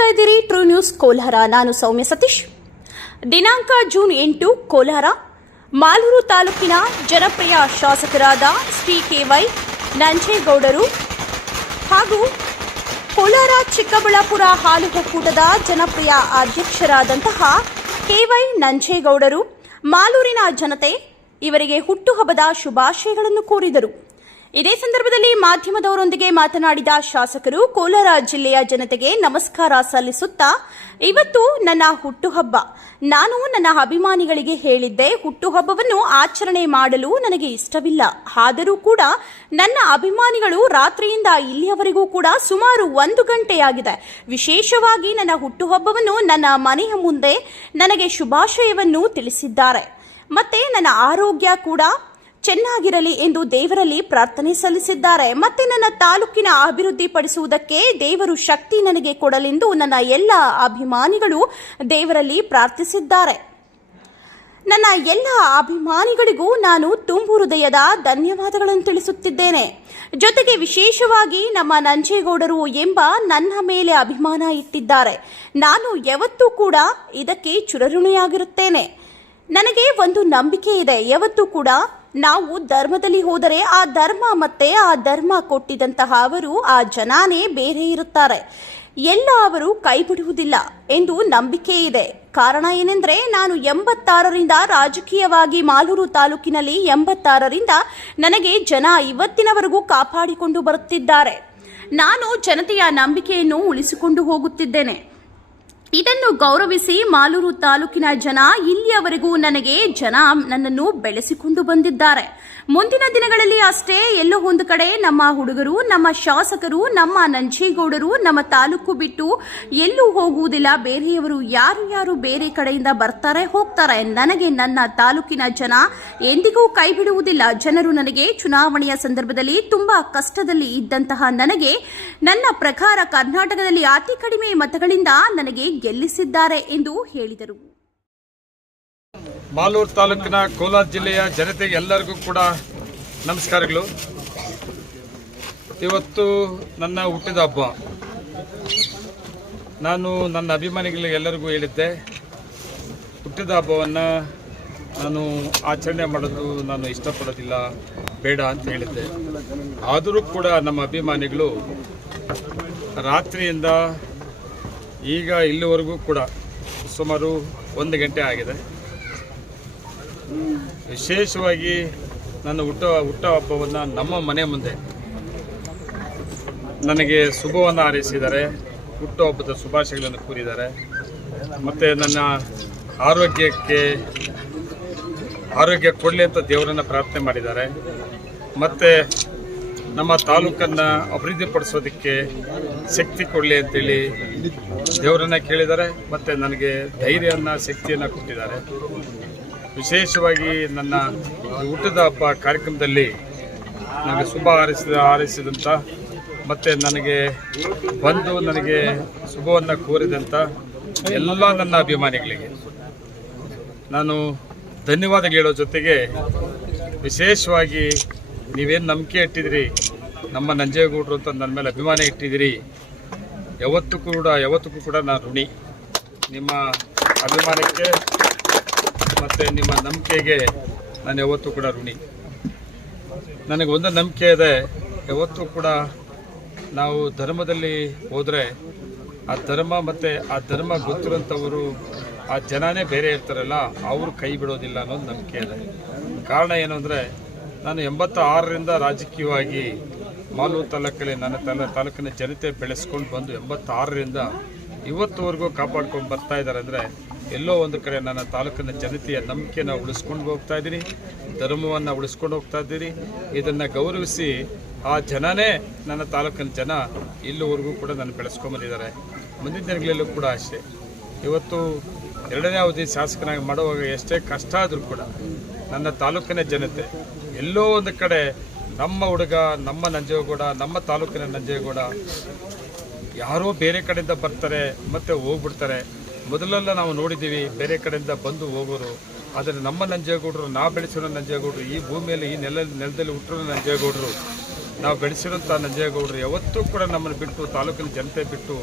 ನೋಡ್ತಾ ಇದ್ದೀರಿ true news Kolar. ನಾನು ಸೌಮ್ಯ ಸತೀಶ್. ದಿನಾಂಕ ಜೂನ್ 8 ಕೋಲಾರ ಮಾಲೂರು ತಾಲೂಕಿನ ಜನಪ್ರಿಯ ಶಾಸಕರಾದ ಶ್ರೀ KY ನಂಜೇಗೌಡರು ಹಾಗೂ ಕೋಲಾರ ಚಿಕ್ಕಬಳ್ಳಾಪುರ ಹಾಲು ಒಕ್ಕೂಟದ ಜನಪ್ರಿಯ ಅಧ್ಯಕ್ಷರಾದಂತಹ KY ನಂಜೇಗೌಡರು ಮಾಲೂರಿನ ಜನತೆ ಇವರಿಗೆ ಹುಟ್ಟುಹಬ್ಬದ ಶುಭಾಶಯಗಳನ್ನು ಕೋರಿದರು. ಇದೇ ಸಂದರ್ಭದಲ್ಲಿ ಮಾಧ್ಯಮದವರೊಂದಿಗೆ ಮಾತನಾಡಿದ ಶಾಸಕರು ಕೋಲಾರ ಜಿಲ್ಲೆಯ ಜನತೆಗೆ ನಮಸ್ಕಾರ ಸಲ್ಲಿಸುತ್ತಾ, ಇವತ್ತು ನನ್ನ ಹುಟ್ಟುಹಬ್ಬ. ನಾನು ನನ್ನ ಅಭಿಮಾನಿಗಳಿಗೆ ಹೇಳಿದ್ದೆ, ಹುಟ್ಟುಹಬ್ಬವನ್ನು ಆಚರಣೆ ಮಾಡಲು ನನಗೆ ಇಷ್ಟವಿಲ್ಲ. ಆದರೂ ಕೂಡ ನನ್ನ ಅಭಿಮಾನಿಗಳು ರಾತ್ರಿಯಿಂದ ಇಲ್ಲಿಯವರೆಗೂ ಕೂಡ ಸುಮಾರು 1 ಗಂಟೆಯಾಗಿದೆ. ವಿಶೇಷವಾಗಿ ನನ್ನ ಹುಟ್ಟುಹಬ್ಬವನ್ನು ನನ್ನ ಮನೆಯ ಮುಂದೆ ನನಗೆ ಶುಭಾಶಯವನ್ನು ತಿಳಿಸಿದ್ದಾರೆ. ಮತ್ತೆ ನನ್ನ ಆರೋಗ್ಯ ಕೂಡ ಚೆನ್ನಾಗಿರಲಿ ಎಂದು ದೇವರಲ್ಲಿ ಪ್ರಾರ್ಥನೆ ಸಲ್ಲಿಸಿದ್ದಾರೆ. ಮತ್ತೆ ನನ್ನ ತಾಲೂಕಿನ ಅಭಿವೃದ್ಧಿ ಪಡಿಸುವುದಕ್ಕೆ ದೇವರು ಶಕ್ತಿ ನನಗೆ ಕೊಡಲೆಂದು ನನ್ನ ಎಲ್ಲ ಅಭಿಮಾನಿಗಳು ದೇವರಲ್ಲಿ ಪ್ರಾರ್ಥಿಸಿದ್ದಾರೆ. ನನ್ನ ಎಲ್ಲ ಅಭಿಮಾನಿಗಳಿಗೂ ನಾನು ತುಂಬು ಹೃದಯದ ಧನ್ಯವಾದಗಳನ್ನು ತಿಳಿಸುತ್ತಿದ್ದೇನೆ. ಜೊತೆಗೆ ವಿಶೇಷವಾಗಿ ನಮ್ಮ ನಂಜೇಗೌಡರು ಎಂಬ ನನ್ನ ಮೇಲೆ ಅಭಿಮಾನ ಇಟ್ಟಿದ್ದಾರೆ. ನಾನು ಯಾವತ್ತೂ ಕೂಡ ಇದಕ್ಕೆ ಚಿರಋಣಿಯಾಗಿರುತ್ತೇನೆ. ನನಗೆ ಒಂದು ನಂಬಿಕೆ ಇದೆ, ಯಾವತ್ತೂ ಕೂಡ ನಾವು ಧರ್ಮದಲ್ಲಿ ಹೋದರೆ ಆ ಧರ್ಮ ಮತ್ತೆ ಆ ಧರ್ಮ ಕೊಟ್ಟಿದಂತಹ ಅವರು ಆ ಜನಾನೇ ಬೇರೆ ಇರುತ್ತಾರೆ, ಎಲ್ಲ ಅವರು ಕೈ ಬಿಡುವುದಿಲ್ಲ ಎಂದು ನಂಬಿಕೆ ಇದೆ. ಕಾರಣ ಏನೆಂದರೆ, ನಾನು 86ರಿಂದ ರಾಜಕೀಯವಾಗಿ ಮಾಲೂರು ತಾಲೂಕಿನಲ್ಲಿ 86ರಿಂದ ನನಗೆ ಜನ ಇವತ್ತಿನವರೆಗೂ ಕಾಪಾಡಿಕೊಂಡು ಬರುತ್ತಿದ್ದಾರೆ. ನಾನು ಜನತೆಯ ನಂಬಿಕೆಯನ್ನು ಉಳಿಸಿಕೊಂಡು ಹೋಗುತ್ತಿದ್ದೇನೆ. ಇದನ್ನು ಗೌರವಿಸಿ ಮಾಲೂರು ತಾಲೂಕಿನ ಜನ ಇಲ್ಲಿಯವರೆಗೂ ನನ್ನನ್ನು ಬೆಳೆಸಿಕೊಂಡು ಬಂದಿದ್ದಾರೆ. ಮುಂದಿನ ದಿನಗಳಲ್ಲಿ ಅಷ್ಟೇ ಎಲ್ಲೋ ಒಂದು ಕಡೆ ನಮ್ಮ ಹುಡುಗರು, ನಮ್ಮ ಶಾಸಕರು, ನಮ್ಮ ನಂಜೇಗೌಡರು ನಮ್ಮ ತಾಲೂಕು ಬಿಟ್ಟು ಎಲ್ಲೂ ಹೋಗುವುದಿಲ್ಲ. ಬೇರೆಯವರು ಯಾರು ಬೇರೆ ಕಡೆಯಿಂದ ಬರ್ತಾರೆ ಹೋಗ್ತಾರೆ. ನನಗೆ ನನ್ನ ತಾಲೂಕಿನ ಜನ ಎಂದಿಗೂ ಕೈ ಬಿಡುವುದಿಲ್ಲ. ಜನರು ನನಗೆ ಚುನಾವಣೆಯ ಸಂದರ್ಭದಲ್ಲಿ ತುಂಬಾ ಕಷ್ಟದಲ್ಲಿ ಇದ್ದಂತಹ ನನಗೆ ನನ್ನ ಪ್ರಕಾರ ಕರ್ನಾಟಕದಲ್ಲಿ ಅತಿ ಕಡಿಮೆ ಮತಗಳಿಂದ ನನಗೆ ಗೆಲ್ಲಿಸಿದ್ದಾರೆ ಎಂದು ಹೇಳಿದರು. ಮಾಲೂರು ತಾಲೂಕಿನ ಕೋಲಾರ ಜಿಲ್ಲೆಯ ಜನತೆಗೆ ಎಲ್ಲರಿಗೂ ಕೂಡ ನಮಸ್ಕಾರಗಳು. ಇವತ್ತು ನನ್ನ ಹುಟ್ಟಿದ ಹಬ್ಬ. ನಾನು ನನ್ನ ಅಭಿಮಾನಿಗಳಿಗೆ ಎಲ್ಲರಿಗೂ ಹೇಳಿದ್ದೆ, ಹುಟ್ಟಿದ ಹಬ್ಬವನ್ನು ನಾನು ಆಚರಣೆ ಮಾಡೋದು ನಾನು ಇಷ್ಟಪಡೋದಿಲ್ಲ, ಬೇಡ ಅಂತ ಹೇಳಿದ್ದೆ. ಆದರೂ ಕೂಡ ನಮ್ಮ ಅಭಿಮಾನಿಗಳು ರಾತ್ರಿಯಿಂದ ಈಗ ಇಲ್ಲಿವರೆಗೂ ಕೂಡ ಸುಮಾರು 1 ಗಂಟೆ ಆಗಿದೆ. ವಿಶೇಷವಾಗಿ ನನ್ನ ಹುಟ್ಟ ಹಬ್ಬವನ್ನು ನಮ್ಮ ಮನೆ ಮುಂದೆ ನನಗೆ ಶುಭವನ್ನು ಹಾರೈಸಿದ್ದಾರೆ, ಹುಟ್ಟುಹಬ್ಬದ ಶುಭಾಶಯಗಳನ್ನು ಕೋರಿದ್ದಾರೆ. ಮತ್ತು ನನ್ನ ಆರೋಗ್ಯ ಕೊಡಲಿ ಅಂತ ದೇವರನ್ನು ಪ್ರಾರ್ಥನೆ ಮಾಡಿದ್ದಾರೆ. ಮತ್ತು ನಮ್ಮ ತಾಲೂಕನ್ನು ಅಭಿವೃದ್ಧಿಪಡಿಸೋದಕ್ಕೆ ಶಕ್ತಿ ಕೊಡಲಿ ಅಂತೇಳಿ ದೇವರನ್ನು ಕೇಳಿದ್ದಾರೆ. ಮತ್ತು ನನಗೆ ಧೈರ್ಯವನ್ನು, ಶಕ್ತಿಯನ್ನು ಕೊಟ್ಟಿದ್ದಾರೆ. ವಿಶೇಷವಾಗಿ ನನ್ನ ಹುಟ್ಟಿದ ಹಬ್ಬ ಕಾರ್ಯಕ್ರಮದಲ್ಲಿ ನನಗೆ ಶುಭ ಹಾರೈಸಿದಂಥ ಮತ್ತು ನನಗೆ ಬಂದು ನನಗೆ ಶುಭವನ್ನು ಕೋರಿದಂಥ ಎಲ್ಲ ನನ್ನ ಅಭಿಮಾನಿಗಳಿಗೆ ನಾನು ಧನ್ಯವಾದ ಹೇಳೋ ಜೊತೆಗೆ, ವಿಶೇಷವಾಗಿ ನೀವೇನು ನಂಬಿಕೆ ಇಟ್ಟಿದ್ದೀರಿ, ನಮ್ಮ ನಂಜೇಗೌಡರು ಅಂತ ನನ್ನ ಮೇಲೆ ಅಭಿಮಾನ ಇಟ್ಟಿದ್ದೀರಿ, ಯಾವತ್ತೂ ಕೂಡ ನಾನು ಋಣಿ. ನಿಮ್ಮ ಅಭಿಮಾನಕ್ಕೆ ಮತ್ತು ನಿಮ್ಮ ನಂಬಿಕೆಗೆ ನಾನು ಯಾವತ್ತೂ ಕೂಡ ಋಣಿ. ನನಗೆ ಒಂದು ನಂಬಿಕೆ ಇದೆ, ಯಾವತ್ತೂ ಕೂಡ ನಾವು ಧರ್ಮದಲ್ಲಿ ಹೋದರೆ ಆ ಧರ್ಮ ಮತ್ತು ಆ ಧರ್ಮ ಗೊತ್ತಿರೋಂಥವರು, ಆ ಜನನೇ ಬೇರೆ ಇರ್ತಾರಲ್ಲ, ಅವರು ಕೈ ಬಿಡೋದಿಲ್ಲ ಅನ್ನೋದು ನಂಬಿಕೆ ಇದೆ. ಕಾರಣ ಏನು ಅಂದರೆ, ನಾನು 86ರಿಂದ ರಾಜಕೀಯವಾಗಿ ಮಾಲೂರು ತಾಲೂಕಲ್ಲಿ ನನ್ನ ತಾಲೂಕಿನ ಜನತೆ ಬೆಳೆಸ್ಕೊಂಡು ಬಂದು 86ರಿಂದ ಇವತ್ತುವರೆಗೂ ಕಾಪಾಡ್ಕೊಂಡು ಬರ್ತಾ ಇದ್ದಾರೆ. ಅಂದರೆ ಎಲ್ಲೋ ಒಂದು ಕಡೆ ನನ್ನ ತಾಲೂಕಿನ ಜನತೆಯ ನಂಬಿಕೆಯನ್ನು ಉಳಿಸ್ಕೊಂಡು ಹೋಗ್ತಾ ಇದ್ದೀನಿ, ಧರ್ಮವನ್ನು ಉಳಿಸ್ಕೊಂಡು ಹೋಗ್ತಾ ಇದ್ದೀರಿ. ಇದನ್ನು ಗೌರವಿಸಿ ಆ ಜನನೇ, ನನ್ನ ತಾಲೂಕಿನ ಜನ ಇಲ್ಲಿವರೆಗೂ ಕೂಡ ನಾನು ಬೆಳೆಸ್ಕೊಂಬಂದಿದ್ದಾರೆ. ಮುಂದಿನ ದಿನಗಳಲ್ಲೂ ಕೂಡ ಅಷ್ಟೇ. ಇವತ್ತು 2ನೇ ಅವಧಿ ಶಾಸಕನಾಗಿ ಮಾಡುವಾಗ ಎಷ್ಟೇ ಕಷ್ಟ ಆದರೂ ಕೂಡ ನನ್ನ ತಾಲೂಕಿನ ಜನತೆ ಎಲ್ಲೋ ಒಂದು ಕಡೆ ನಮ್ಮ ಹುಡುಗ, ನಮ್ಮ ನಂಜೇಗೌಡ, ನಮ್ಮ ತಾಲೂಕಿನ ನಂಜೇಗೌಡ ಯಾರೋ ಬೇರೆ ಕಡೆಯಿಂದ ಬರ್ತಾರೆ ಮತ್ತು ಹೋಗ್ಬಿಡ್ತಾರೆ. ಮೊದಲೆಲ್ಲ ನಾವು ನೋಡಿದ್ದೀವಿ ಬೇರೆ ಕಡೆಯಿಂದ ಬಂದು ಹೋಗೋರು. ಆದರೆ ನಮ್ಮ ನಂಜೇಗೌಡರು, ನಾವು ಬೆಳೆಸಿರೋ ನಂಜೇಗೌಡರು, ಈ ಭೂಮಿಯಲ್ಲಿ ಈ ನೆಲದಲ್ಲಿ ಹುಟ್ಟಿರೋ ನಂಜೇಗೌಡರು, ನಾವು ಬೆಳೆಸಿರೋಂಥ ನಂಜೇಗೌಡರು ಯಾವತ್ತೂ ಕೂಡ ನಮ್ಮನ್ನು ಬಿಟ್ಟು, ತಾಲೂಕಿನ ಜನತೆ ಬಿಟ್ಟು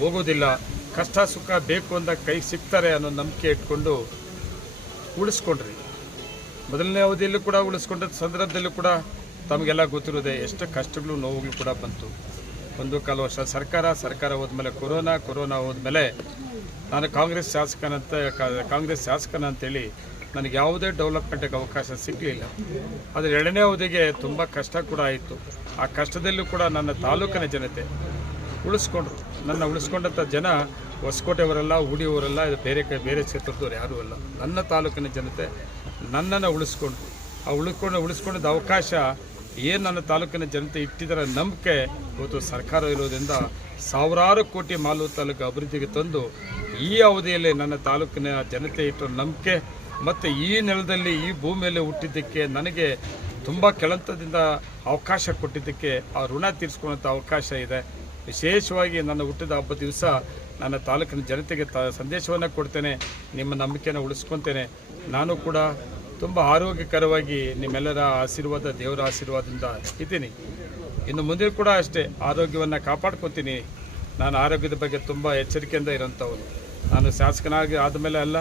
ಹೋಗೋದಿಲ್ಲ. ಕಷ್ಟ ಸುಖ ಬೇಕು ಅಂದಾಗ ಕೈ ಸಿಗ್ತಾರೆ ಅನ್ನೋ ನಂಬಿಕೆ ಇಟ್ಕೊಂಡು ಉಳಿಸ್ಕೊಂಡ್ರಿ. ಮೊದಲನೇ ಅವಧಿಯಲ್ಲೂ ಕೂಡ ಉಳಿಸ್ಕೊಂಡ ಸಂದರ್ಭದಲ್ಲೂ ಕೂಡ ತಮಗೆಲ್ಲ ಗೊತ್ತಿರೋದೆ ಎಷ್ಟು ಕಷ್ಟಗಳು ನೋವುಗಳು ಕೂಡ ಬಂತು. 1 ವರ್ಷ ಸರ್ಕಾರ ಹೋದ್ಮೇಲೆ ಕೊರೋನಾ ಹೋದ್ಮೇಲೆ ನಾನು ಕಾಂಗ್ರೆಸ್ ಶಾಸಕನ ಅಂತೇಳಿ ನನಗೆ ಯಾವುದೇ ಡೆವಲಪ್ಮೆಂಟ್ಗೆ ಅವಕಾಶ ಸಿಗಲಿಲ್ಲ. ಆದರೆ 2ನೇ ಅವಧಿಗೆ ತುಂಬ ಕಷ್ಟ ಕೂಡ ಆಯಿತು. ಆ ಕಷ್ಟದಲ್ಲೂ ಕೂಡ ನನ್ನ ತಾಲೂಕಿನ ಜನತೆ ಉಳಿಸ್ಕೊಂಡ್ರು. ನನ್ನ ಉಳಿಸ್ಕೊಂಡಂಥ ಜನ ಹೊಸಕೋಟೆಯವರಲ್ಲ, ಉಡಿಯವರಲ್ಲ, ಇದು ಬೇರೆ ಕ್ಷೇತ್ರದವ್ರು ಯಾರೂ ಅಲ್ಲ. ನನ್ನ ತಾಲೂಕಿನ ಜನತೆ ನನ್ನನ್ನು ಉಳಿಸ್ಕೊಂಡ್ರು. ಉಳಿಸ್ಕೊಂಡಿದ್ದ ಅವಕಾಶ ಏನು ನನ್ನ ತಾಲೂಕಿನ ಜನತೆ ಇಟ್ಟಿದ್ದರ ನಂಬಿಕೆ ಇವತ್ತು ಸರ್ಕಾರ ಇರೋದ್ರಿಂದ ಸಾವಿರಾರು ಕೋಟಿ ಮಾಲೂರು ತಾಲೂಕು ಅಭಿವೃದ್ಧಿಗೆ ತಂದು ಈ ಅವಧಿಯಲ್ಲಿ ನನ್ನ ತಾಲೂಕಿನ ಜನತೆ ಇಟ್ಟರ ನಂಬಿಕೆ ಮತ್ತು ಈ ನೆಲದಲ್ಲಿ ಈ ಭೂಮಿಯಲ್ಲಿ ಹುಟ್ಟಿದ್ದಕ್ಕೆ ನನಗೆ ತುಂಬ ಕೆಳಂತದಿಂದ ಅವಕಾಶ ಕೊಟ್ಟಿದ್ದಕ್ಕೆ ಆ ಋಣ ತೀರಿಸ್ಕೊಳ್ಳೋಂಥ ಅವಕಾಶ ಇದೆ. ವಿಶೇಷವಾಗಿ ನನ್ನ ಹುಟ್ಟಿದ ಹಬ್ಬದ ದಿವಸ ನನ್ನ ತಾಲೂಕಿನ ಜನತೆಗೆ ಸಂದೇಶವನ್ನು ಕೊಡ್ತೇನೆ. ನಿಮ್ಮ ನಂಬಿಕೆಯನ್ನು ಉಳಿಸ್ಕೊತೇನೆ. ನಾನು ಕೂಡ ತುಂಬ ಆರೋಗ್ಯಕರವಾಗಿ ನಿಮ್ಮೆಲ್ಲರ ಆಶೀರ್ವಾದ, ದೇವರ ಆಶೀರ್ವಾದದಿಂದ ಇದ್ದೀನಿ. ಇನ್ನು ಮುಂದೆ ಕೂಡ ಅಷ್ಟೇ ಆರೋಗ್ಯವನ್ನು ಕಾಪಾಡ್ಕೊತೀನಿ. ನಾನು ಆರೋಗ್ಯದ ಬಗ್ಗೆ ತುಂಬ ಎಚ್ಚರಿಕೆಯಿಂದ ಇರೋಂಥವನು. ನಾನು ಶಾಸಕನಾಗಿ ಆದಮೇಲೆ ಅಲ್ಲ,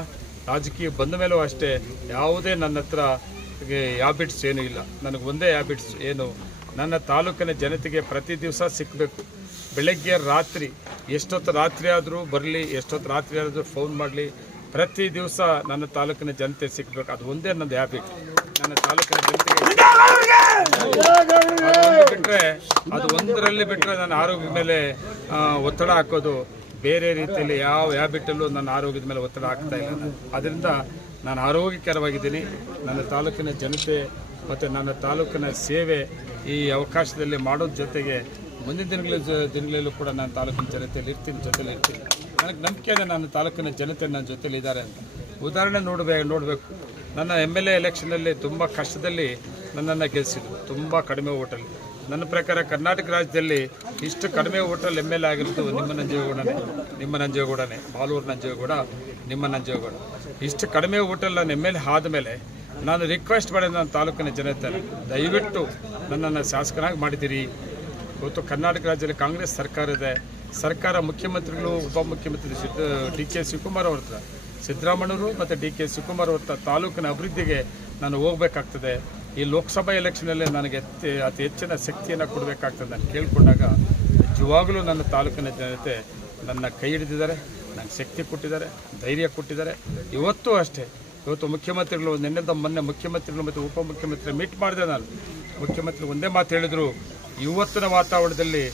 ರಾಜಕೀಯ ಬಂದ ಮೇಲೂ ಅಷ್ಟೇ ಯಾವುದೇ ನನ್ನ ಹತ್ರ ಹ್ಯಾಬಿಟ್ಸ್ ಏನೂ ಇಲ್ಲ. ನನಗೆ ಒಂದೇ ಹ್ಯಾಬಿಟ್ಸ್ ಏನು, ನನ್ನ ತಾಲೂಕಿನ ಜನತೆಗೆ ಪ್ರತಿ ದಿವಸ ಸಿಕ್ಕಬೇಕು. ಬೆಳಗ್ಗೆ ರಾತ್ರಿ ಎಷ್ಟೊತ್ತು ರಾತ್ರಿ ಆದರೂ ಬರಲಿ, ಎಷ್ಟೊತ್ತು ರಾತ್ರಿ ಆದರೂ ಫೋನ್ ಮಾಡಲಿ, ಪ್ರತಿ ದಿವಸ ನನ್ನ ತಾಲೂಕಿನ ಜನತೆ ಸಿಕ್ಕಬೇಕು. ಅದು ಒಂದೇ ನನ್ನದು ಹ್ಯಾಬಿಟ್. ನನ್ನ ತಾಲೂಕಿನ ಜನತೆಗೆ ಅದು ಒಂದರಲ್ಲಿ ಬಿಟ್ಟರೆ ನನ್ನ ಆರೋಗ್ಯದ ಮೇಲೆ ಒತ್ತಡ ಹಾಕೋದು, ಬೇರೆ ರೀತಿಯಲ್ಲಿ ಯಾವ ಹ್ಯಾಬಿಟಲ್ಲೂ ನನ್ನ ಆರೋಗ್ಯದ ಮೇಲೆ ಒತ್ತಡ ಹಾಕ್ತಾ ಇಲ್ಲ ನಾನು. ಅದರಿಂದ ನಾನು ಆರೋಗ್ಯಕರವಾಗಿದ್ದೀನಿ. ನನ್ನ ತಾಲೂಕಿನ ಜನತೆ ಮತ್ತು ನನ್ನ ತಾಲೂಕಿನ ಸೇವೆ ಈ ಅವಕಾಶದಲ್ಲಿ ಮಾಡೋದ್ರ ಜೊತೆಗೆ ಮುಂದಿನ ದಿನಗಳಲ್ಲೂ ಕೂಡ ನಾನು ತಾಲೂಕಿನ ಜೊತೆಲಿ ಇರ್ತೀನಿ. ನನಗೆ ನಂಬಿಕೆ ಇದೆ ನನ್ನ ತಾಲೂಕಿನ ಜನತೆ ನನ್ನ ಜೊತೆಲಿ ಇದ್ದಾರೆ ಅಂತ. ಉದಾಹರಣೆ ನೋಡಬೇಕು. ನನ್ನ MLA ಎಲೆಕ್ಷನಲ್ಲಿ ತುಂಬ ಕಷ್ಟದಲ್ಲಿ ನನ್ನನ್ನು ಗೆಲ್ಲಿಸಿದ್ರು, ತುಂಬ ಕಡಿಮೆ ಓಟಲ್ಲಿ. ನನ್ನ ಪ್ರಕಾರ ಕರ್ನಾಟಕ ರಾಜ್ಯದಲ್ಲಿ ಇಷ್ಟು ಕಡಿಮೆ ಓಟಲ್ಲಿ MLA ಆಗಿರೋದು ನಿಮ್ಮ ನಂಜೇಗೌಡನೇ, ಮಾಲೂರು ನಂಜೇಗೌಡ, ನಿಮ್ಮ ನಂಜೇಗೌಡ. ಇಷ್ಟು ಕಡಿಮೆ ಓಟಲ್ಲಿ ನಾನು MLA ಆದಮೇಲೆ ನಾನು ರಿಕ್ವೆಸ್ಟ್ ಮಾಡಿದ ನನ್ನ ತಾಲೂಕಿನ ಜನತೆ, ದಯವಿಟ್ಟು ನನ್ನನ್ನು ಶಾಸಕನಾಗಿ ಮಾಡಿದ್ದೀರಿ. ಇವತ್ತು ಕರ್ನಾಟಕ ರಾಜ್ಯದಲ್ಲಿ ಕಾಂಗ್ರೆಸ್ ಸರ್ಕಾರ ಇದೆ. ಸರ್ಕಾರ ಮುಖ್ಯಮಂತ್ರಿಗಳು, ಉಪಮುಖ್ಯಮಂತ್ರಿ DK ಶಿವಕುಮಾರ್ ಅವ್ರ ಹತ್ರ, ಸಿದ್ದರಾಮಯ್ಯವರು ಮತ್ತು DK ಶಿವಕುಮಾರ್ ಅವ್ರ ಹತ್ರ ತಾಲೂಕಿನ ಅಭಿವೃದ್ಧಿಗೆ ನಾನು ಹೋಗಬೇಕಾಗ್ತದೆ. ಈ ಲೋಕಸಭಾ ಎಲೆಕ್ಷನಲ್ಲಿ ನನಗೆ ಅತಿ ಹೆಚ್ಚಿನ ಶಕ್ತಿಯನ್ನು ಕೊಡಬೇಕಾಗ್ತದೆ ನಾನು ಕೇಳಿಕೊಂಡಾಗ ನಿಜವಾಗಲೂ ನನ್ನ ತಾಲೂಕಿನ ಜನತೆ ನನ್ನ ಕೈ ಹಿಡಿದಿದ್ದಾರೆ, ನನಗೆ ಶಕ್ತಿ ಕೊಟ್ಟಿದ್ದಾರೆ, ಧೈರ್ಯ ಕೊಟ್ಟಿದ್ದಾರೆ. ಇವತ್ತು ಅಷ್ಟೇ, ಇವತ್ತು ಮುಖ್ಯಮಂತ್ರಿಗಳು ಮೊನ್ನೆ ಮುಖ್ಯಮಂತ್ರಿಗಳು ಮತ್ತು ಉಪಮುಖ್ಯಮಂತ್ರಿ ಮೀಟ್ ಮಾಡಿದೆ. ನಾನು ಮುಖ್ಯಮಂತ್ರಿ ಒಂದೇ ಮಾತು ಹೇಳಿದರು, ಇವತ್ತಿನ ವಾತಾವರಣದಲ್ಲಿ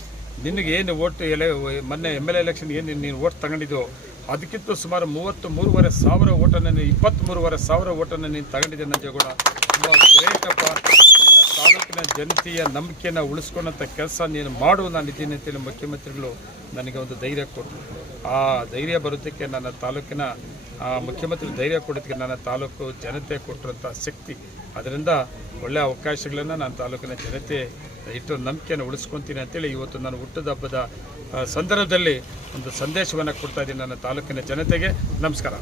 ನಿನಗೆ ಏನು ಓಟು ಮೊನ್ನೆ MLA ಎಲೆಕ್ಷನ್ ಏನು ನೀನು ಓಟ್ ತಗೊಂಡಿದ್ದೋ ಅದಕ್ಕಿಂತ ಸುಮಾರು 33,500 ಓಟನ್ನು 23,500 ಓಟನ್ನು ನೀನು ತಗೊಂಡಿದ್ದೆ ನಂಜೇಗೌಡ. ತುಂಬ ಗ್ರೇಟಪ್ಪ. ನಿನ್ನ ತಾಲೂಕಿನ ಜನತೆಯ ನಂಬಿಕೆಯನ್ನು ಉಳಿಸ್ಕೊಂಡಂಥ ಕೆಲಸ ನೀನು ಮಾಡು, ನಾನು ಇದ್ದೀನಿ ಅಂತೇಳಿ ಮುಖ್ಯಮಂತ್ರಿಗಳು ನನಗೆ ಒಂದು ಧೈರ್ಯ ಕೊಟ್ಟರು. ಆ ಧೈರ್ಯ ಬರೋದಕ್ಕೆ ನನ್ನ ತಾಲೂಕಿನ ಮುಖ್ಯಮಂತ್ರಿ ಧೈರ್ಯ ಕೊಡೋದಕ್ಕೆ ನನ್ನ ತಾಲೂಕು ಜನತೆ ಕೊಟ್ಟಿರೋಂಥ ಶಕ್ತಿ. ಅದರಿಂದ ಒಳ್ಳೆಯ ಅವಕಾಶಗಳನ್ನು ನಾನು ತಾಲೂಕಿನ ಜನತೆ ಇಟ್ಟು ನಂಬಿಕೆಯನ್ನು ಉಳಿಸ್ಕೊತೀನಿ ಅಂತೇಳಿ ಇವತ್ತು ನಾನು ಹುಟ್ಟದ ಹಬ್ಬದ ಸಂದರ್ಭದಲ್ಲಿ ಒಂದು ಸಂದೇಶವನ್ನು ಕೊಡ್ತಾ ಇದ್ದೀನಿ ನನ್ನ ತಾಲೂಕಿನ ಜನತೆಗೆ. ನಮಸ್ಕಾರ.